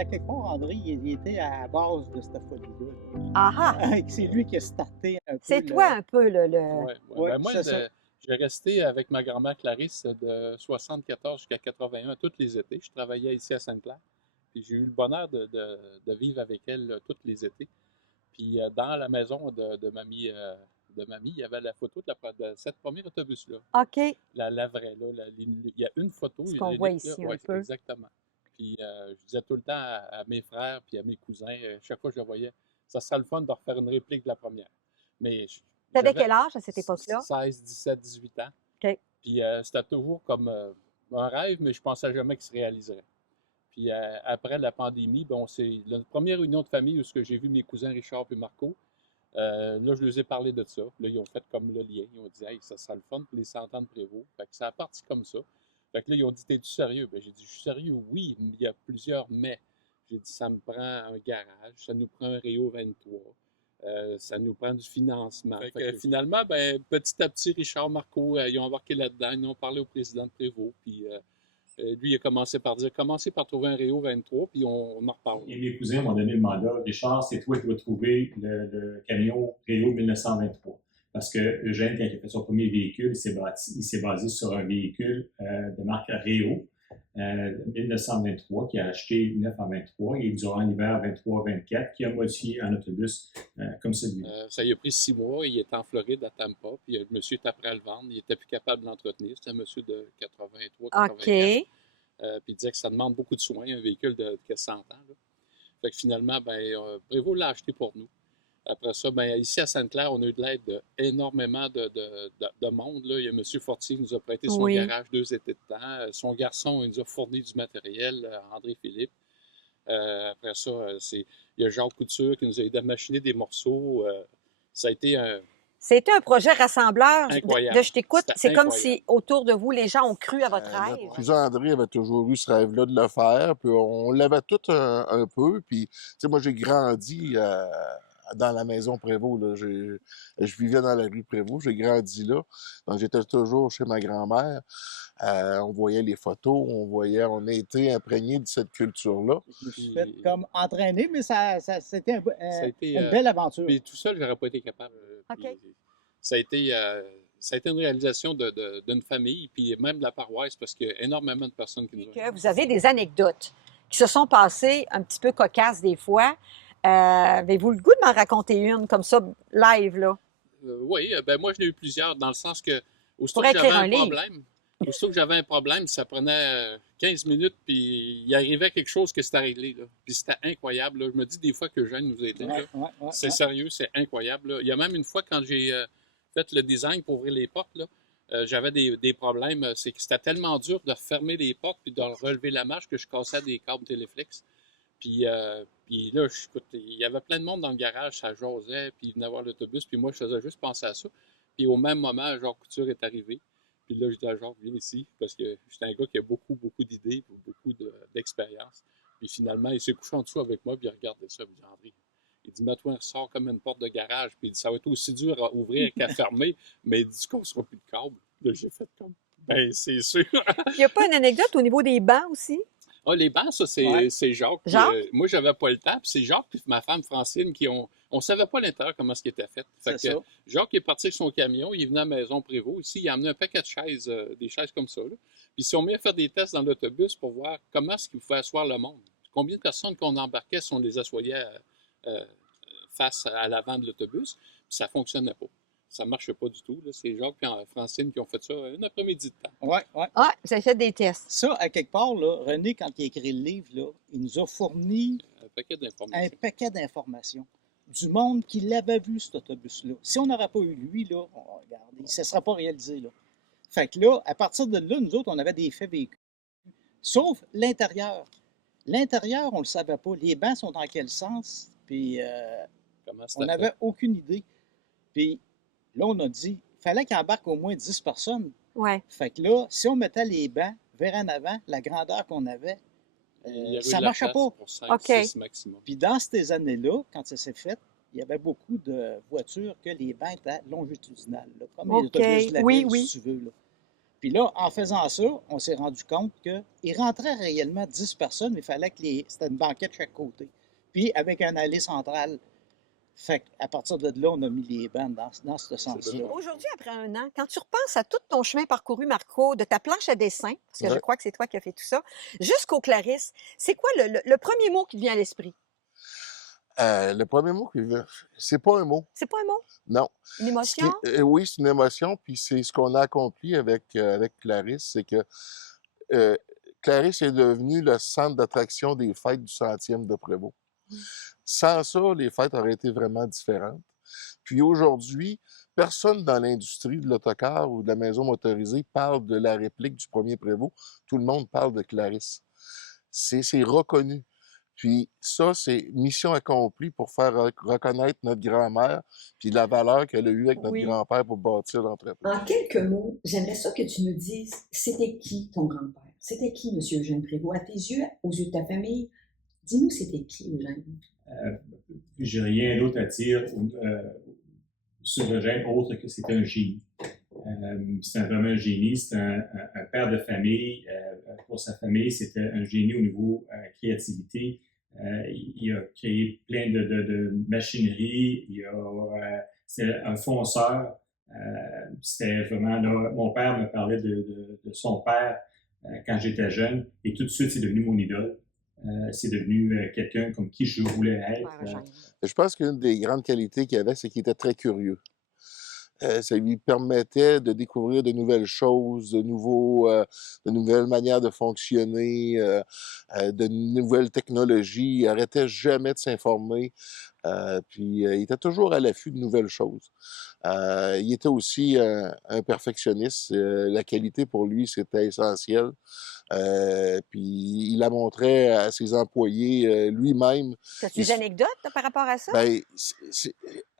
à quelque part, André, il était à la base de cette folie-là. Ah ah! C'est lui qui a starté un peu C'est toi un peu le... Ouais, ouais. Ouais, Ben moi, c'est ça. j'ai resté avec ma grand-mère Clarisse de 74 jusqu'à 81 tous les étés. Je travaillais ici à Sainte-Claire. Puis j'ai eu le bonheur de vivre avec elle tous les étés. Puis dans la maison de mamie, il y avait la photo de cette première autobus-là. OK, La vraie, là. Il y a une photo, ce qu'on l'unique, voit là. ici Oui, un peu. exactement. Puis je disais tout le temps à mes frères puis à mes cousins, chaque fois que je le voyais, ça serait le fun de refaire une réplique de la première. Mais T'avais j'avais quel âge à cette époque-là? 16, 17, 18 ans. OK. Puis c'était toujours comme un rêve, mais je pensais jamais qu'il se réaliserait. Puis après la pandémie, bon, c'est la première réunion de famille où j'ai vu mes cousins Richard et Marco. Là, je leur ai parlé de ça. Là, ils ont fait comme le lien. Ils ont dit, hey, ça sera le fun pour les 100 ans de Prévost. Fait que ça a parti comme ça. Fait que là, ils ont dit, t'es-tu sérieux? Ben, j'ai dit, je suis sérieux, oui, mais il y a plusieurs mais. J'ai dit, ça me prend un garage, ça nous prend un Réo 23, ça nous prend du financement. Fait que finalement, ben, petit à petit, Richard, Marco, ils ont embarqué là-dedans. Ils ont parlé au président de Prévost. Puis lui, il a commencé par dire, commencez par trouver un Réo 23, puis on en reparle. Et mes cousins m'ont donné le mandat. Richard, c'est toi qui vas trouver le camion Réo 1923. Parce que Eugène, quand il a fait son premier véhicule, il s'est basé sur un véhicule de marque Réo 1923, qui a acheté 9 en 23 et durant l'hiver 23-24, qui a modifié un autobus comme celui-là. Ça lui a pris 6 mois. Il était en Floride, à Tampa, puis le monsieur était prêt à le vendre. Il n'était plus capable de l'entretenir. C'était un monsieur de 83-84. OK. Puis il disait que ça demande beaucoup de soins, un véhicule de 100 ans. Là. Fait que finalement, Prévost l'a acheté pour nous. Après ça, ici à Sainte-Claire, on a eu de l'aide d'énormément de monde. Là. Il y a M. Fortier qui nous a prêté son Oui. garage 2 étés de temps. Son garçon, il nous a fourni du matériel, André Philippe. Après ça, il y a Jacques Couture qui nous a aidé à machiner des morceaux. Ça a été un... C'était un projet rassembleur. Incroyable. Je t'écoute, C'était c'est comme incroyable. si autour de vous, les gens ont cru à votre Notre rêve. cousin André avait toujours eu ce rêve-là de le faire, puis on l'avait tout un peu. Puis, tu sais, moi, j'ai grandi dans la maison Prévost. Là. Je vivais dans la rue Prévost, j'ai grandi là. Donc, j'étais toujours chez ma grand-mère. On voyait les photos, on a été imprégné de cette culture-là. Je me suis fait comme entraîner, mais c'était Ça a été, une belle aventure. Puis tout seul, j'aurais pas été capable. OK. Puis, ça a été une réalisation d'une famille, puis même de la paroisse, parce qu'il y a énormément de personnes qui nous ont... Que vous avez des anecdotes qui se sont passées un petit peu cocasses des fois. Avez-vous le goût de m'en raconter une comme ça, live, là? Oui, moi, j'en ai eu plusieurs, dans le sens que aussitôt Pour que j'avais écrire un un livre. problème, aussitôt que j'avais un problème, ça prenait 15 minutes, puis il arrivait quelque chose que c'était réglé. Là. Puis c'était incroyable. Là. Je me dis des fois que Jeanne nous a aidés. C'est sérieux, c'est incroyable. Là. Il y a même une fois, quand j'ai fait le design pour ouvrir les portes, là, j'avais des problèmes. C'est que c'était tellement dur de fermer les portes puis de relever la marche que je cassais des câbles Téléflex. Puis là, écoute, il y avait plein de monde dans le garage, ça jasait, puis il venait voir l'autobus, puis moi, je faisais juste penser à ça. Puis au même moment, Jacques Couture est arrivé. Puis là, je dis à Jacques, viens ici, parce que j'étais un gars qui a beaucoup, beaucoup d'idées, beaucoup d'expérience. Puis finalement, il s'est couché en dessous avec moi, puis il regardait ça, il dit, André, il dit, mets-toi un ressort comme une porte de garage, puis il dit, ça va être aussi dur à ouvrir qu'à fermer, mais il dit qu'on ne sera plus de câble. Là, j'ai fait comme, c'est sûr. Il n'y a pas une anecdote au niveau des bancs aussi? Ah, les bancs, ça, c'est Jacques. Jacques? Moi, j'avais pas le temps, puis c'est Jacques et ma femme Francine qui ont... On savait pas à l'intérieur comment ce qui était fait. Fait que Jacques est parti avec son camion, il est venu à la maison Prévost. Ici, il a amené un paquet de chaises, des chaises comme ça. Là. Puis ils sont mis à faire des tests dans l'autobus pour voir comment est-ce qu'il pouvait asseoir le monde. Combien de personnes qu'on embarquait si on les assoyait face à l'avant de l'autobus, puis ça fonctionnait pas. Ça ne marchait pas du tout. Là. C'est Jacques et Francine qui ont fait ça un après-midi de temps. Oui. Ah, vous avez fait des tests. Ça, à quelque part, là, René, quand il a écrit le livre, là, il nous a fourni un paquet d'informations. Du monde qui l'avait vu, cet autobus-là. Si on n'aurait pas eu lui, là, regarde, il ne se serait pas réalisé. Là. Fait que là, à partir de là, nous autres, on avait des faits vécus. Sauf l'intérieur. L'intérieur, on ne le savait pas. Les bancs sont dans quel sens? Puis on n'avait aucune idée. Puis là, on a dit, il fallait qu'il embarque au moins 10 personnes. Ouais. Fait que là, si on mettait les bancs vers en avant, la grandeur qu'on avait, ça ne marchait pas. Pour 5, 6 maximum. Puis dans ces années-là, quand ça s'est fait, il y avait beaucoup de voitures que les bancs étaient longitudinales, là, comme les autobus de la ville, si tu veux. Là. Puis là, en faisant ça, on s'est rendu compte qu'il rentrait réellement 10 personnes, mais il fallait que c'était une banquette de chaque côté. Puis avec un allée centrale. Fait qu'à partir de là, on a mis les bancs dans ce sens-là. Aujourd'hui, après 1 an, quand tu repenses à tout ton chemin parcouru, Marco, de ta planche à dessin, parce que je crois que c'est toi qui as fait tout ça, jusqu'au Clarisse, c'est quoi le premier mot qui te vient à l'esprit? Le premier mot qui vient, c'est pas un mot. C'est pas un mot? Non. Une émotion? Oui, c'est une émotion, puis c'est ce qu'on a accompli avec Clarisse, c'est que Clarisse est devenue le centre d'attraction des fêtes du 100e de Prévost. Sans ça, les fêtes auraient été vraiment différentes. Puis aujourd'hui, personne dans l'industrie de l'autocar ou de la maison motorisée parle de la réplique du premier Prévost. Tout le monde parle de Clarisse. C'est reconnu. Puis ça, c'est mission accomplie pour faire reconnaître notre grand-mère puis la valeur qu'elle a eue avec notre grand-père pour bâtir l'entreprise. En quelques mots, j'aimerais ça que tu nous dises, c'était qui ton grand-père? C'était qui, M. Eugène Prévost? À tes yeux, aux yeux de ta famille, dis-nous c'était qui, Eugène? J'ai rien d'autre à dire sur Eugène autre que c'était un génie. C'était vraiment un génie, c'était un père de famille. Pour sa famille, c'était un génie au niveau créativité. Il a créé plein de machinerie. C'est un fonceur. C'était vraiment là. Mon père me parlait de son père quand j'étais jeune, et tout de suite, c'est devenu mon idole. C'est devenu quelqu'un comme qui je voulais être. Je pense qu'une des grandes qualités qu'il avait, c'est qu'il était très curieux. Ça lui permettait de découvrir de nouvelles choses, de nouvelles manières de fonctionner, de nouvelles technologies. Il n'arrêtait jamais de s'informer. Puis il était toujours à l'affût de nouvelles choses. Il était aussi un perfectionniste. La qualité pour lui, c'était essentiel. Puis il la montrait à ses employés lui-même. As-tu des anecdotes par rapport à ça? Ben,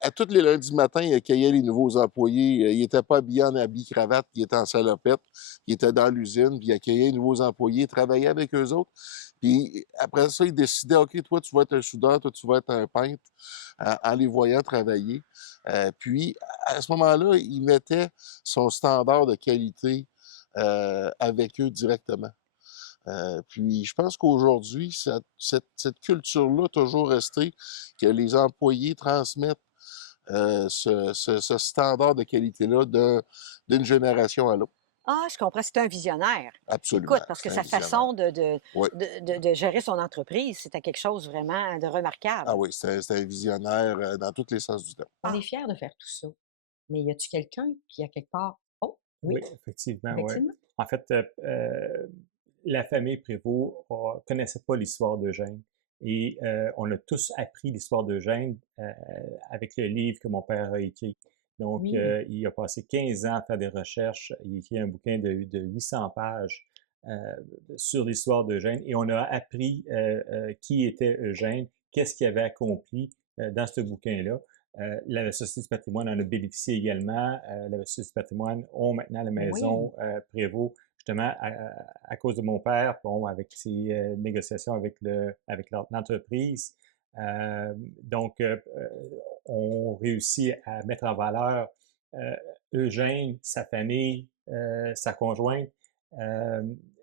à tous les lundis matins, il accueillait les nouveaux employés. Il n'était pas habillé en habit cravate, il était en salopette. Il était dans l'usine, puis il accueillait les nouveaux employés, il travaillait avec eux autres. Puis après ça, il décidait, OK, toi, tu vas être un soudeur, toi, tu vas être un peintre, en les voyant travailler. Puis, à ce moment-là, il mettait son standard de qualité avec eux directement. Puis, je pense qu'aujourd'hui, cette culture-là a toujours resté, que les employés transmettent ce standard de qualité-là d'une génération à l'autre. Ah, je comprends. C'est un visionnaire. Absolument. Écoute, parce que sa façon de gérer son entreprise, c'était quelque chose vraiment de remarquable. Ah oui, c'est un visionnaire dans tous les sens du terme. On est fiers de faire tout ça. Mais y a-tu quelqu'un qui, a quelque part... Oh, oui. Oui, effectivement. En fait, la famille Prévost ne connaissait pas l'histoire d'Eugène. Et on a tous appris l'histoire d'Eugène avec le livre que mon père a écrit. Donc, il a passé 15 ans à faire des recherches. Il a écrit un bouquin de 800 pages sur l'histoire d'Eugène. Et on a appris qui était Eugène, qu'est-ce qu'il avait accompli dans ce bouquin-là. La Société du patrimoine en a bénéficié également. La Société du patrimoine ont maintenant la maison Prévost, justement à cause de mon père, avec ses négociations avec l'entreprise. Donc, on réussit à mettre en valeur Eugène, sa famille, sa conjointe,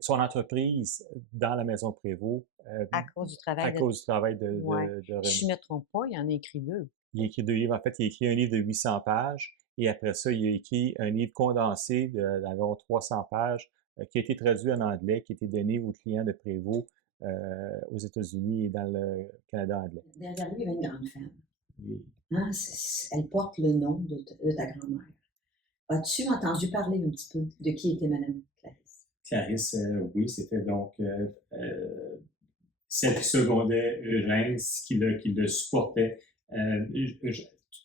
son entreprise dans la maison Prévost. À cause du travail. À cause du travail de René. Je ne me trompe pas, il en a écrit 2. Il a écrit 2 livres. En fait, il a écrit un livre de 800 pages et après ça, il a écrit un livre condensé d'environ 300 pages qui a été traduit en anglais, qui a été donné aux clients de Prévost aux États-Unis et dans le Canada anglais. Derrière lui, il y avait une grande femme. Oui. Hein, elle porte le nom de ta grand-mère. As-tu entendu parler un petit peu de qui était Mme Clarisse? Clarisse, oui, c'était donc celle qui secondait Eugène, qui le supportait.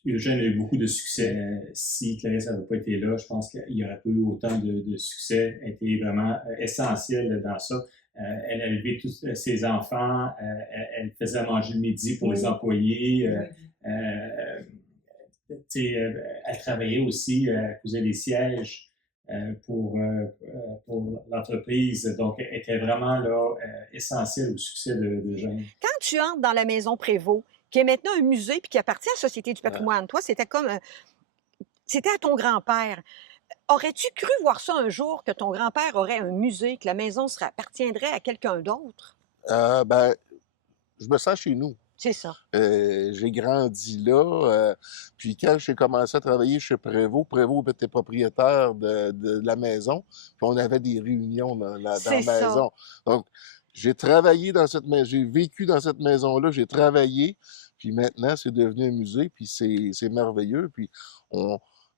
Eugène a eu beaucoup de succès. Si Clarisse n'avait pas été là, je pense qu'il n'y aurait pas eu autant de succès. Elle était vraiment essentielle dans ça. Elle a élevé tous ses enfants. Elle faisait manger le midi pour les employés. Elle travaillait aussi, elle faisait des sièges pour l'entreprise. Donc, elle était vraiment là, essentielle au succès de Jeanne. Quand tu entres dans la maison Prévost, qui est maintenant un musée puis qui appartient à la Société du patrimoine, toi, c'était comme... c'était à ton grand-père. Aurais-tu cru voir ça un jour, que ton grand-père aurait un musée, que la maison appartiendrait à quelqu'un d'autre? Ben, je me sens chez nous. C'est ça. J'ai grandi là. Puis quand j'ai commencé à travailler chez Prévost, Prévost était propriétaire de la maison. Puis on avait des réunions dans la maison. Donc, j'ai travaillé dans cette maison, j'ai vécu dans cette maison-là, j'ai travaillé. Puis maintenant, c'est devenu un musée, puis c'est merveilleux. Puis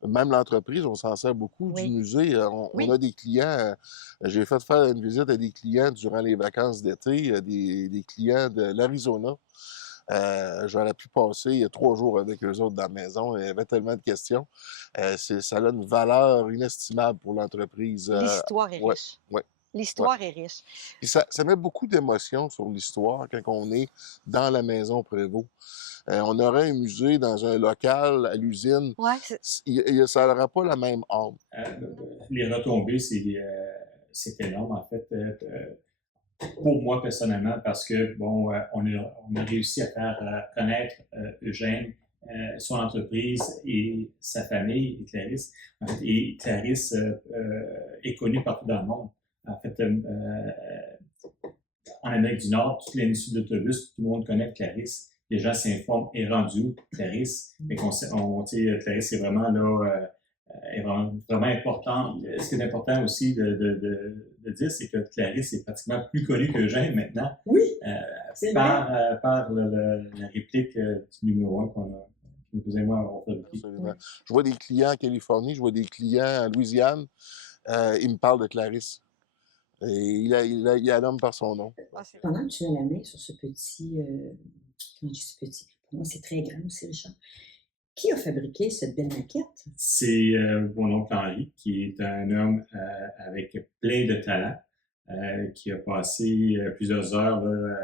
même l'entreprise, on s'en sert beaucoup du musée. On a des clients. J'ai fait faire une visite à des clients durant les vacances d'été, des clients de l'Arizona. J'aurais pu passer 3 jours avec eux autres dans la maison. Il y avait tellement de questions. Ça a une valeur inestimable pour l'entreprise. L'histoire est riche. Ouais. L'histoire est riche. Et ça met beaucoup d'émotions sur l'histoire quand on est dans la maison Prévost. On aurait un musée dans un local à l'usine. Ça n'aura pas la même âme. Les retombées, c'est énorme, en fait. Pour moi, personnellement, parce que, bon, on a réussi à faire connaître Eugène, son entreprise et sa famille, et Clarisse. En fait, et Clarisse est connue partout dans le monde. En fait, en Amérique du Nord, toutes les lignes d'autobus, tout le monde connaît Clarisse. Les gens s'informent, est rendu où Clarisse? Mais Clarisse est vraiment là, est vraiment importante. Ce qui est important aussi de dire, c'est que Clarisse est pratiquement plus connue qu'Eugène maintenant. Oui, par la réplique du numéro 1 que nous et moi avons fabriqué. Je vois des clients en Californie, je vois des clients en Louisiane. Ils me parlent de Clarisse. Et il a nomme par son nom. Pendant que tu as la main sur ce petit, quand je dis ce petit, pour moi c'est très grand aussi, Richard. Qui a fabriqué cette belle maquette? C'est mon oncle Henri, qui est un homme avec plein de talent, qui a passé plusieurs heures là,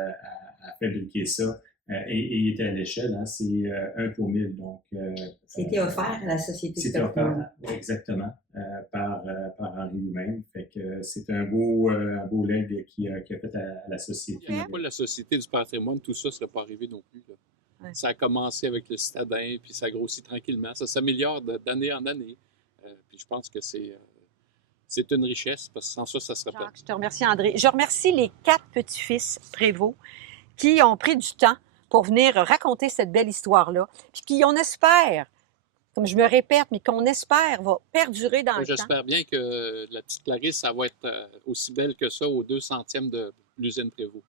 à fabriquer ça. Et il était à l'échelle, hein, c'est 1 pour 1000. Donc, c'était offert à la société. C'était offert, exactement, par Henri lui-même. Fait que c'est un beau leg qui a fait à la société. Il n'y a pas la Société du patrimoine, tout ça ne serait pas arrivé non plus. Là. Ouais. Ça a commencé avec le citadin, puis ça grossit tranquillement. Ça s'améliore d'année en année. Puis je pense que c'est une richesse, parce que sans ça, ça serait pas. Je te remercie, André. Je remercie les 4 petits-fils Prévost qui ont pris du temps pour venir raconter cette belle histoire-là, puis qui, on espère, comme je me répète, mais qu'on espère va perdurer dans le temps. J'espère bien que la petite Clarisse, ça va être aussi belle que ça aux 200e de l'usine Prévost.